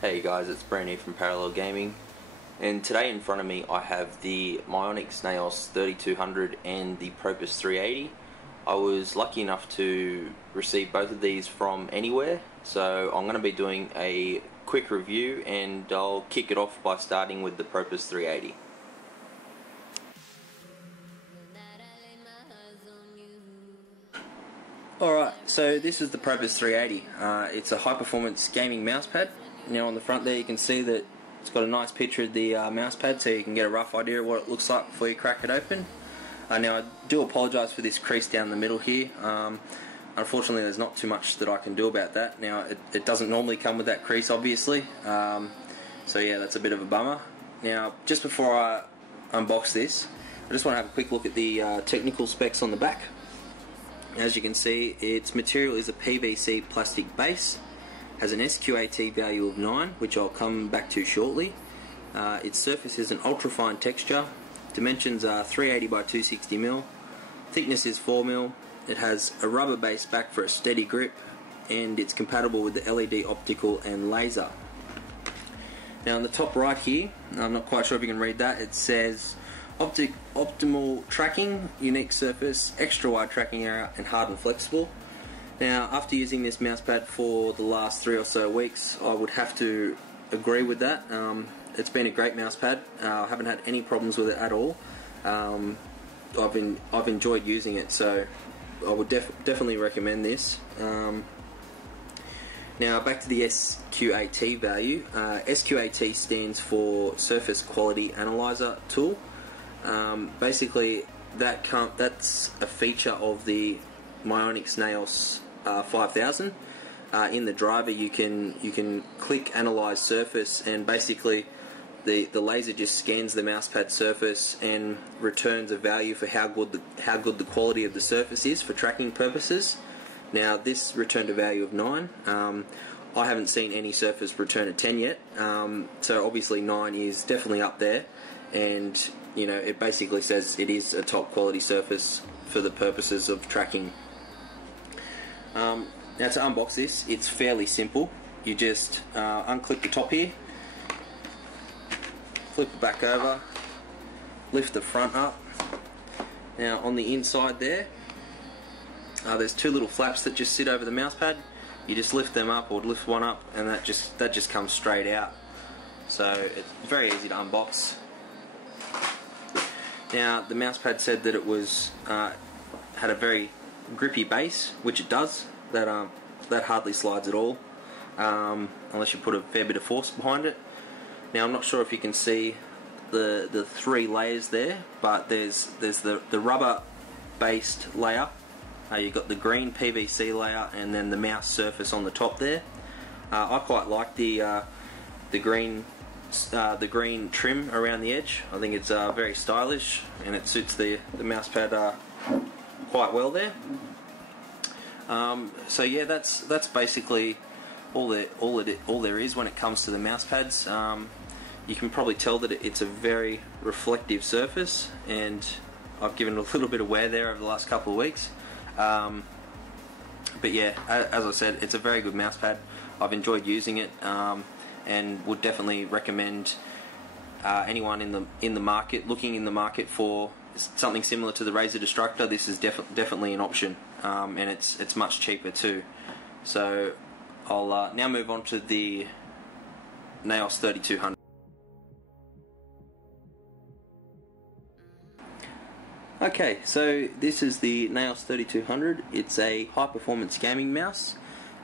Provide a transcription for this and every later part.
Hey guys, it's Brand here from Parallel Gaming, and today in front of me I have the Mionix Naos 3200 and the Propus 380. I was lucky enough to receive both of these from Anyware, so I'm going to be doing a quick review, and I'll kick it off by starting with the Propus 380. Alright, so this is the Propus 380. It's a high-performance gaming mousepad. Now on the front there you can see that it's got a nice picture of the mousepad, so you can get a rough idea of what it looks like before you crack it open. Now I do apologise for this crease down the middle here. Unfortunately there's not too much that I can do about that. Now it doesn't normally come with that crease, obviously, so yeah, that's a bit of a bummer. Now just before I unbox this, I just want to have a quick look at the technical specs on the back. As you can see, its material is a PVC plastic base, has an SQAT value of 9, which I'll come back to shortly. Its surface is an ultra-fine texture. Dimensions are 380 by 260mm. Thickness is 4mm. It has a rubber base back for a steady grip, and it's compatible with the LED optical and laser. Now on the top right here, I'm not quite sure if you can read that, it says optimal tracking, unique surface, extra wide tracking area, and hard and flexible. Now after using this mousepad for the last 3 or so weeks, I would have to agree with that. It's been a great mousepad. I haven't had any problems with it at all. I've enjoyed using it, so I would definitely recommend this. Now back to the SQAT value. SQAT stands for Surface Quality Analyzer Tool. Basically that's a feature of the Mionix Naos 5000. In the driver you can click Analyze Surface, and basically the laser just scans the mousepad surface and returns a value for how good the quality of the surface is for tracking purposes. Now this returned a value of 9. I haven't seen any surface return a 10 yet, so obviously 9 is definitely up there, and you know, it basically says it is a top quality surface for the purposes of tracking. Now to unbox this, it's fairly simple. You just unclip the top here, flip it back over, lift the front up. Now on the inside there's 2 little flaps that just sit over the mousepad. You just lift them up, or lift one up, and that just comes straight out. So it's very easy to unbox. Now the mousepad said that it was had a very grippy base, which it does. That hardly slides at all, unless you put a fair bit of force behind it. Now I'm not sure if you can see the 3 layers there, but there's the rubber based layer. You've got the green PVC layer, and then the mouse surface on the top there. I quite like the green trim around the edge. I think it's very stylish, and it suits the mousepad quite well there. So yeah, that's basically all there is when it comes to the mousepads. You can probably tell that it's a very reflective surface, and I've given it a little bit of wear there over the last couple of weeks. But yeah, as I said, it's a very good mousepad. I've enjoyed using it, and would definitely recommend anyone in the market, looking in the market for something similar to the Razer Destructor. This is definitely an option, and it's much cheaper too. So I'll now move on to the Naos 3200. Okay, so this is the Naos 3200. It's a high-performance gaming mouse.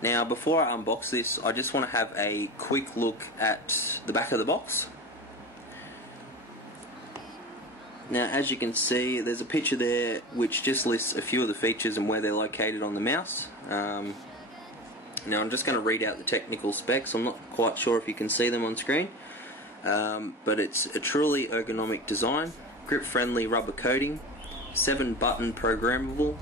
Now before I unbox this, I just want to have a quick look at the back of the box. Now as you can see, there's a picture there which just lists a few of the features and where they're located on the mouse. Now I'm just going to read out the technical specs. I'm not quite sure if you can see them on screen, but it's a truly ergonomic design, grip-friendly rubber coating, 7-button programmable,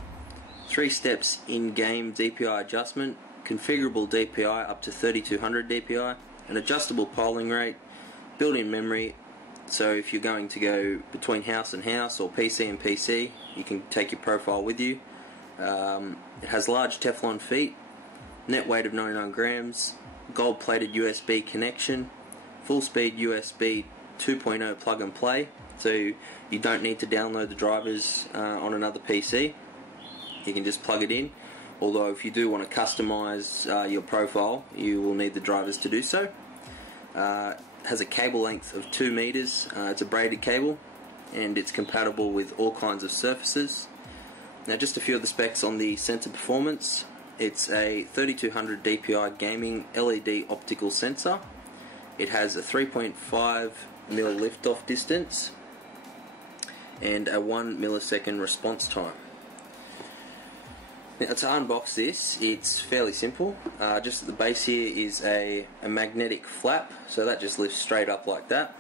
3 steps in-game DPI adjustment, configurable DPI up to 3200 DPI, an adjustable polling rate, built-in memory, so if you're going to go between house and house or PC and PC, you can take your profile with you. It has large Teflon feet, net weight of 99 grams, gold-plated USB connection, full-speed USB 2.0 plug and play, so you don't need to download the drivers on another PC. You can just plug it in, although if you do want to customize your profile, you will need the drivers to do so. Has a cable length of 2 meters. It's a braided cable, and it's compatible with all kinds of surfaces. Now, just a few of the specs on the sensor performance. It's a 3200 DPI gaming LED optical sensor. It has a 3.5 mil liftoff distance and a 1 millisecond response time. Now, to unbox this, it's fairly simple. Just at the base here is a magnetic flap, so that just lifts straight up like that.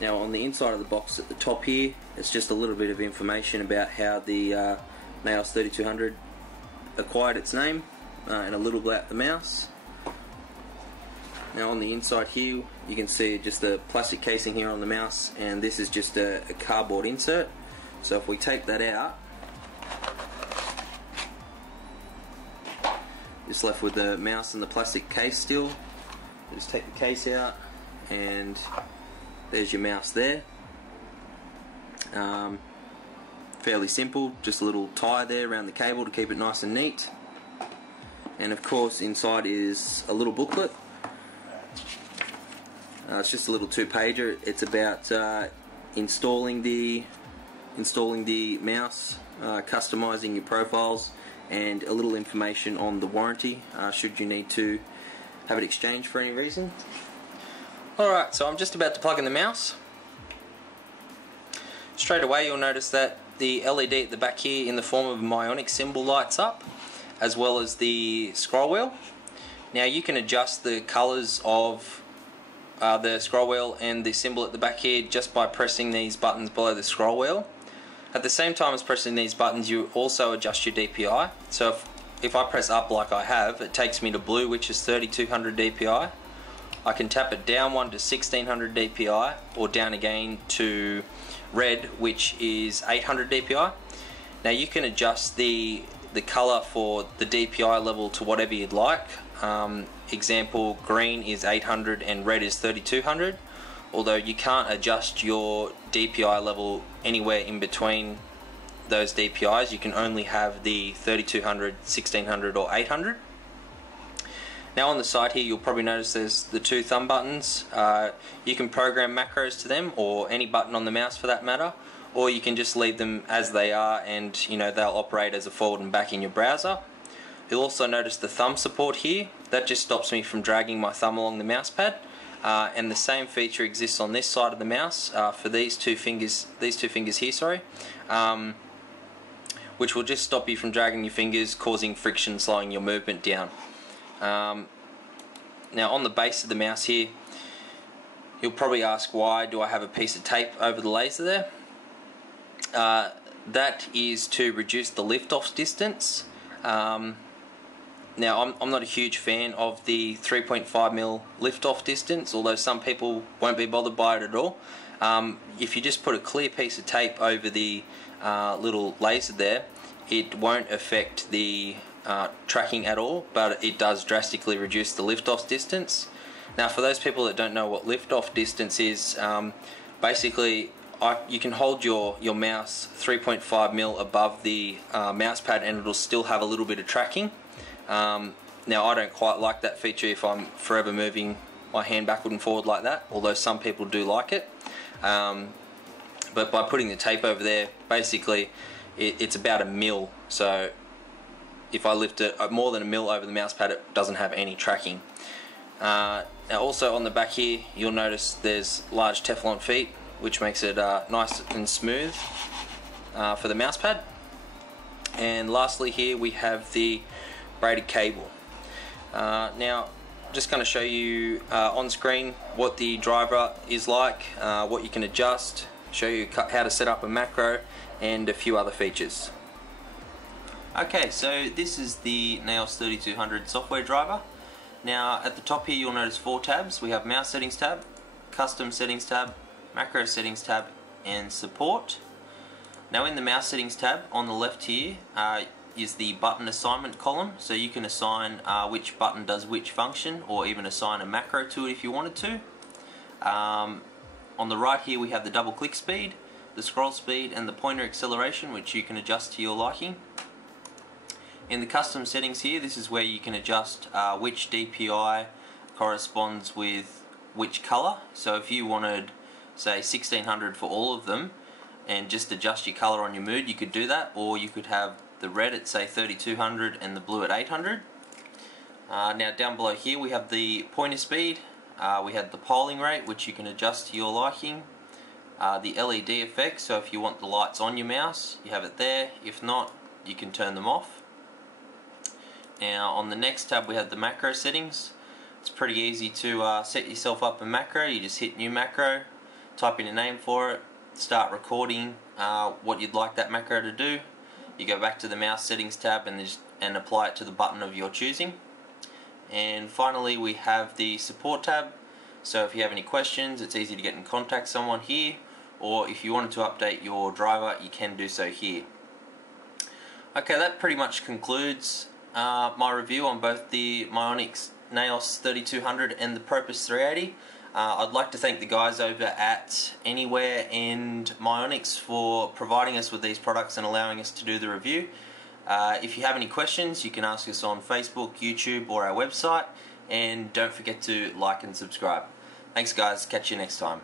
Now, on the inside of the box at the top here, it's just a little bit of information about how the Naos 3200 acquired its name, and a little about the mouse. Now, on the inside here, you can see just the plastic casing here on the mouse, and this is just a cardboard insert. So if we take that out, just left with the mouse and the plastic case still. Just take the case out, and there's your mouse there. Fairly simple, just a little tie there around the cable to keep it nice and neat. And of course, inside is a little booklet. It's just a little 2-pager. It's about installing the mouse, customizing your profiles, and a little information on the warranty should you need to have it exchanged for any reason. Alright, so I'm just about to plug in the mouse. Straight away you'll notice that the LED at the back here in the form of a Mionix symbol lights up, as well as the scroll wheel. Now, you can adjust the colours of the scroll wheel and the symbol at the back here just by pressing these buttons below the scroll wheel. At the same time as pressing these buttons, you also adjust your DPI. So if I press up like I have, it takes me to blue, which is 3200 DPI. I can tap it down one to 1600 DPI, or down again to red, which is 800 DPI. Now, you can adjust the colour for the DPI level to whatever you'd like. Example, green is 800 and red is 3200. Although you can't adjust your DPI level anywhere in between those DPIs. You can only have the 3200, 1600 or 800. Now, on the side here, you'll probably notice there's the 2 thumb buttons. You can program macros to them, or any button on the mouse for that matter, or you can just leave them as they are, and they'll operate as a forward and back in your browser. You'll also notice the thumb support here. That just stops me from dragging my thumb along the mouse pad. And the same feature exists on this side of the mouse for these two fingers here, sorry, which will just stop you from dragging your fingers, causing friction, slowing your movement down. Now, on the base of the mouse here, you'll probably ask, why do I have a piece of tape over the laser there? That is to reduce the lift-off distance. Now, I'm not a huge fan of the 3.5mm lift-off distance, although some people won't be bothered by it at all. If you just put a clear piece of tape over the little laser there, it won't affect the tracking at all, but it does drastically reduce the lift-off distance. Now, for those people that don't know what lift-off distance is, basically you can hold your mouse 3.5mm above the mouse pad and it'll still have a little bit of tracking. Now, I don't quite like that feature if I'm forever moving my hand backward and forward like that, although some people do like it. But by putting the tape over there, basically it's about 1 mil, so if I lift it more than 1 mil over the mouse pad, it doesn't have any tracking. Now, also on the back here, you'll notice there's large Teflon feet, which makes it nice and smooth for the mouse pad. And lastly here we have the braided cable. Now, I'm just going to show you on screen what the driver is like, what you can adjust, show you how to set up a macro, and a few other features. Okay, so this is the Naos 3200 software driver. Now, at the top here you'll notice 4 tabs. We have mouse settings tab, custom settings tab, macro settings tab, and support. Now, in the mouse settings tab on the left here, is the button assignment column, so you can assign which button does which function, or even assign a macro to it if you wanted to. On the right here we have the double click speed, the scroll speed, and the pointer acceleration, which you can adjust to your liking. In the custom settings here, this is where you can adjust which DPI corresponds with which color. So if you wanted, say, 1600 for all of them and just adjust your color on your mood, you could do that, or you could have the red at, say, 3200 and the blue at 800. Now down below here we have the pointer speed, we have the polling rate, which you can adjust to your liking, the LED effect, so if you want the lights on your mouse, you have it there. If not, you can turn them off. Now on the next tab we have the macro settings. It's pretty easy to set yourself up a macro. You just hit new macro, type in a name for it, start recording what you'd like that macro to do. You go back to the mouse settings tab and apply it to the button of your choosing. And finally we have the support tab, so if you have any questions, it's easy to get in contact with someone here, or if you wanted to update your driver, you can do so here. Okay, that pretty much concludes my review on both the Mionix Naos 3200 and the Propus 380. I'd like to thank the guys over at Anyware and Mionix for providing us with these products and allowing us to do the review. If you have any questions, you can ask us on Facebook, YouTube, or our website, and don't forget to like and subscribe. Thanks guys, catch you next time.